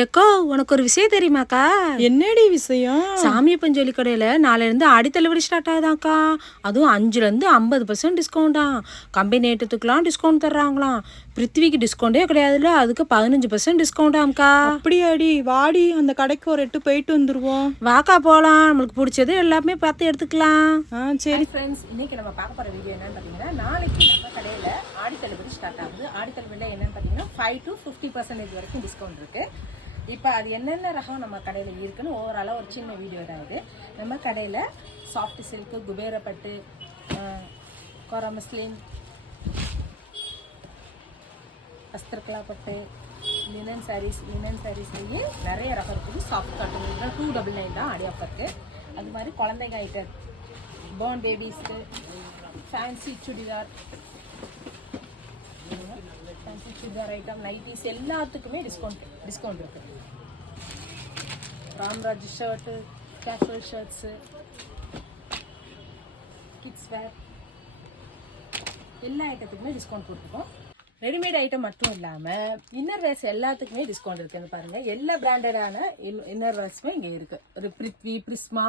Echo உனக்கு ஒரு விஷயம் தெரியுமாக்கா? என்னடி விஷயம்? சாமியப்பன் ஜவுளி கடையில் நாளையிலேருந்து ஆடி தள்ளுபடி ஸ்டார்ட் ஆகுதாக்கா. அதுவும் 5லேருந்து 50% டிஸ்கவுண்டாம். Company ஐட்டத்துக்குலாம் discount தர்றாங்களாம். பிருத்திவிக்கு டிஸ்கவுண்டே கிடையாதுல்ல, அதுக்கு 15% டிஸ்கவுண்டாம்க்கா. அப்படியாடி? வாடி அந்த கடைக்கு ஒரு எட்டு போயிட்டு வந்துருவோம். வாக்கா போகலாம், நம்மளுக்கு பிடிச்சது எல்லாமே பார்த்து எடுத்துக்கலாம். சரி ஃப்ரெண்ட்ஸ், இன்னைக்கு நம்ம பார்க்க போகிற வீடியோ என்னன்னு பார்த்தீங்கன்னா, நாளைக்கு நம்ம கடையில் ஆடி தள்ளுபடி ஸ்டார்ட் ஆகுது. ஆடி தள்ளுபடியில் என்னன்னு பார்த்தீங்கன்னா 5 to 50% வரைக்கும் டிஸ்கவுண்ட் இருக்குது. இப்போ அது என்னென்ன ரகம் நம்ம கடையில் இருக்குன்னு ஓவராலாக ஒரு சின்ன வீடியோ தான். நம்ம கடையில் சாஃப்ட் சில்க்கு, குபேரப்பட்டு, கோரா மஸ்லின், அஸ்திரக்கலா பட்டு, லினன் சாரீஸ்லேயே நிறைய ரகம் இருக்குது. சாஃப்ட் காட்டன் 299 தான் ஆடி ஆஃபருக்கு. அது மாதிரி குழந்தைங்க ஐட்டம், பார்ன் பேபிஸ்க்கு, ஃபேன்சி சுடிதார் ஐட்டம், நைட்டிஸ் எல்லாத்துக்குமே டிஸ்கவுண்ட் இருக்குது. Ramraj shirt, casual shirts, kids wear எல்லா ஐட்டத்துக்குமே டிஸ்கவுண்ட் போட்டுருக்கோம். ரெடிமேட் ஐட்டம் மட்டும் இல்லாமல் இன்னர் வேர்ஸ் எல்லாத்துக்குமே டிஸ்கவுண்ட் இருக்குன்னு பாருங்கள். எல்லா பிராண்டடான இன்னர் வேர்ஸுமே இங்கே இருக்குது. ஒரு பிருத்வி, பிரிஸ்மா,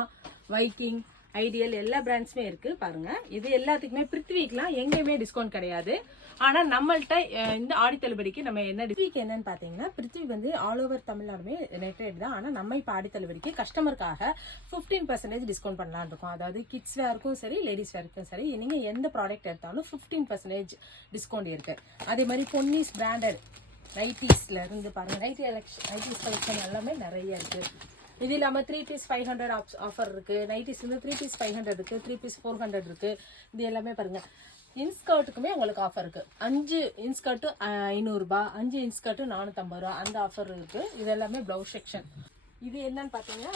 வைக்கிங், ஐடியல் எல்லா பிராண்ட்ஸுமே இருக்குது பாருங்கள். இது எல்லாத்துக்குமே பிருத்விக்கெலாம் எங்கேயுமே டிஸ்கவுண்ட் கிடையாது. ஆனால் நம்மள்கிட்ட இந்த ஆடி தள்ளுபடிக்கு நம்ம என்ன பிருத்விக்கு என்னன்னு பார்த்தீங்கன்னா, பிருத்வி வந்து ஆல் ஓவர் தமிழ்நாடுமே நெட் ரேட் தான். ஆனால் நம்ம இப்போ ஆடி தள்ளுபடிக்கு கஸ்டமருக்காக 15% டிஸ்கவுண்ட் பண்ணலான்னு இருக்கோம். அதாவது கிட்ஸ் வேருக்கும் சரி, லேடிஸ் வேருக்கும் சரி, நீங்கள் எந்த ப்ராடக்ட் எடுத்தாலும் 15% டிஸ்கவுண்ட் இருக்குது. அதே மாதிரி பொன்னிஸ் பிராண்டட் நைட்டிஸ்ல இருந்து பாருங்கள், நைட்டிஸ் கலெக்ஷன் எல்லாமே நிறைய இருக்குது. இது இல்லாமல் 3 பீஸ் 500 ஆஃபர் இருக்குது. நைட்டிஸ் வந்து 3 பீஸ் 500 இருக்குது, 3 பீஸ் 400 இருக்குது. இது எல்லாமே பாருங்கள். இன்ஸ்கர்ட்டுக்குமே உங்களுக்கு ஆஃபர் இருக்குது. 5 இன்ஸ்கர்ட்டு 500 ரூபாய், 5 இன்ஸ்கர்ட்டு 450 ரூபா, அந்த ஆஃபர் இருக்குது. இது எல்லாமே ப்ளவுஸ் செக்ஷன். இது என்னன்னு பார்த்தீங்கன்னா